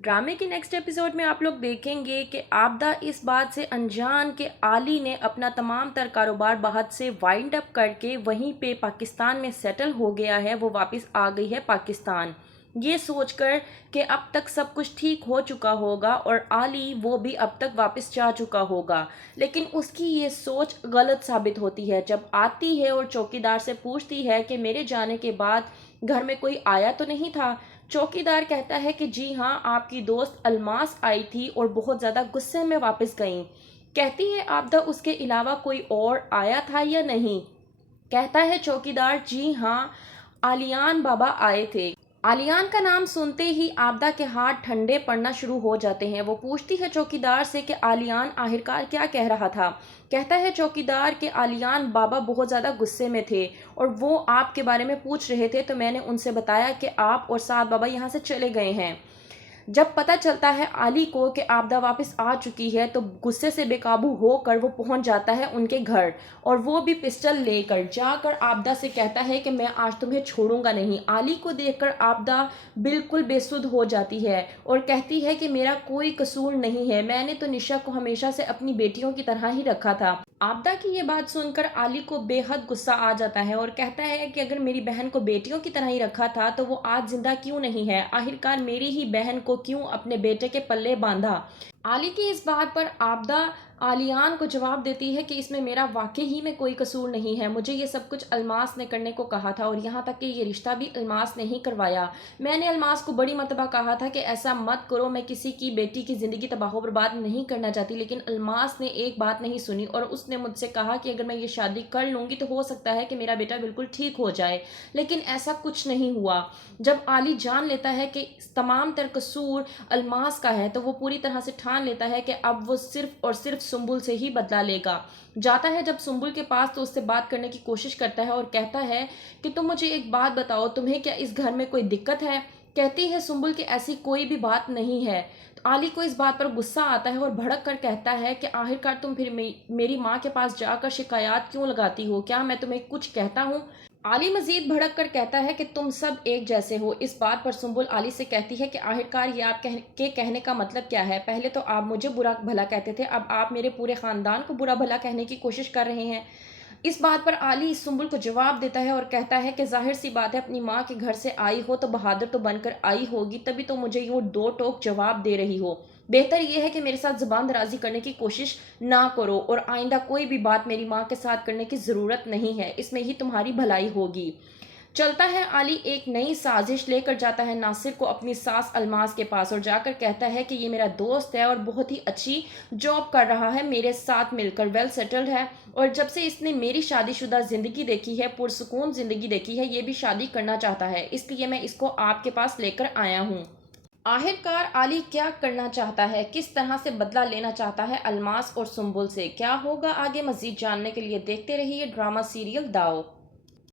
ड्रामे के next episode में आप लोग देखेंगे कि आबदा इस बात से अनजान कि आली ने अपना तमाम तर कारोबार बाहर से वाइंड अप करके वहीं पे पाकिस्तान में सेटल हो गया है। वो वापस आ गई है पाकिस्तान, ये सोचकर कि अब तक सब कुछ ठीक हो चुका होगा और आली वो भी अब तक वापस जा चुका होगा। लेकिन उसकी ये सोच गलत साबित होती है जब आती है और चौकीदार से पूछती है कि मेरे जाने के बाद घर में कोई आया तो नहीं था। चौकीदार कहता है कि जी हाँ, आपकी दोस्त अलमास आई थी और बहुत ज़्यादा गुस्से में वापस गई। कहती है आबदा उसके अलावा कोई और आया था या नहीं। कहता है चौकीदार जी हाँ, आलियान बाबा आए थे। आलियान का नाम सुनते ही आबदा के हाथ ठंडे पड़ना शुरू हो जाते हैं। वो पूछती है चौकीदार से कि आलियान आखिरकार क्या कह रहा था। कहता है चौकीदार कि आलियान बाबा बहुत ज़्यादा गुस्से में थे और वो आपके बारे में पूछ रहे थे, तो मैंने उनसे बताया कि आप और साद बाबा यहाँ से चले गए हैं। जब पता चलता है आली को कि आबदा वापस आ चुकी है तो गुस्से से बेकाबू होकर वो पहुंच जाता है उनके घर और वो भी पिस्टल लेकर जाकर आबदा से कहता है कि मैं आज तुम्हें छोड़ूंगा नहीं। आली को देखकर आबदा बिल्कुल बेसुध हो जाती है और कहती है कि मेरा कोई कसूर नहीं है, मैंने तो निशा को हमेशा से अपनी बेटियों की तरह ही रखा था। आबदा की ये बात सुनकर आली को बेहद गुस्सा आ जाता है और कहता है कि अगर मेरी बहन को बेटियों की तरह ही रखा था तो वो आज जिंदा क्यों नहीं है, आखिरकार मेरी ही बहन को क्यों अपने बेटे के पल्ले बांधा। आली की इस बात पर आबदा आलियान को जवाब देती है कि इसमें मेरा वाकई ही में कोई कसूर नहीं है, मुझे ये सब कुछ अलमास ने करने को कहा था और यहाँ तक कि ये रिश्ता भी अलमास ने ही करवाया। मैंने अलमास को बड़ी मरतबा कहा था कि ऐसा मत करो, मैं किसी की बेटी की ज़िंदगी तबाह बर्बाद नहीं करना चाहती, लेकिन अलमास ने एक बात नहीं सुनी और उसने मुझसे कहा कि अगर मैं ये शादी कर लूँगी तो हो सकता है कि मेरा बेटा बिल्कुल ठीक हो जाए, लेकिन ऐसा कुछ नहीं हुआ। जब आली जान लेता है कि तमाम तर कसूर अलमास का है तो वो पूरी तरह से ठान लेता है कि अब वो सिर्फ और सिर्फ सुंबुल से ही बदला लेगा। जाता है जब सुंबुल के पास तो उससे बात करने की कोशिश करता है और कहता है कि तुम मुझे एक बात बताओ, तुम्हें क्या इस घर में कोई दिक्कत है। कहती है सुंबुल कि ऐसी कोई भी बात नहीं है। तो आली को इस बात पर गुस्सा आता है और भड़क कर कहता है कि आखिरकार तुम फिर मेरी माँ के पास जाकर शिकायत क्यों लगाती हो, क्या मैं तुम्हें कुछ कहता हूँ। आली मजीद भड़क कर कहता है कि तुम सब एक जैसे हो। इस बात पर सुंबुल आली से कहती है कि आखिरकार ये आप कहने का मतलब क्या है, पहले तो आप मुझे बुरा भला कहते थे, अब आप मेरे पूरे ख़ानदान को बुरा भला कहने की कोशिश कर रहे हैं। इस बात पर आली सुंबुल को जवाब देता है और कहता है कि जाहिर सी बात है, अपनी माँ के घर से आई हो तो बहादुर तो बनकर आई होगी, तभी तो मुझे वो दो टोक जवाब दे रही हो। बेहतर यह है कि मेरे साथ जुबान दराजी करने की कोशिश ना करो और आइंदा कोई भी बात मेरी माँ के साथ करने की ज़रूरत नहीं है, इसमें ही तुम्हारी भलाई होगी। चलता है आली एक नई साजिश लेकर जाता है नासिर को अपनी सास अलमास के पास और जाकर कहता है कि ये मेरा दोस्त है और बहुत ही अच्छी जॉब कर रहा है, मेरे साथ मिलकर वेल सेटल्ड है और जब से इसने मेरी शादीशुदा ज़िंदगी देखी है, पुरसुकून ज़िंदगी देखी है, ये भी शादी करना चाहता है, इसलिए मैं इसको आपके पास लेकर आया हूँ। आखिरकार आली क्या करना चाहता है, किस तरह से बदला लेना चाहता है अलमास और सुंबुल से, क्या होगा आगे मजीद जानने के लिए देखते रहिए ड्रामा सीरियल दाव।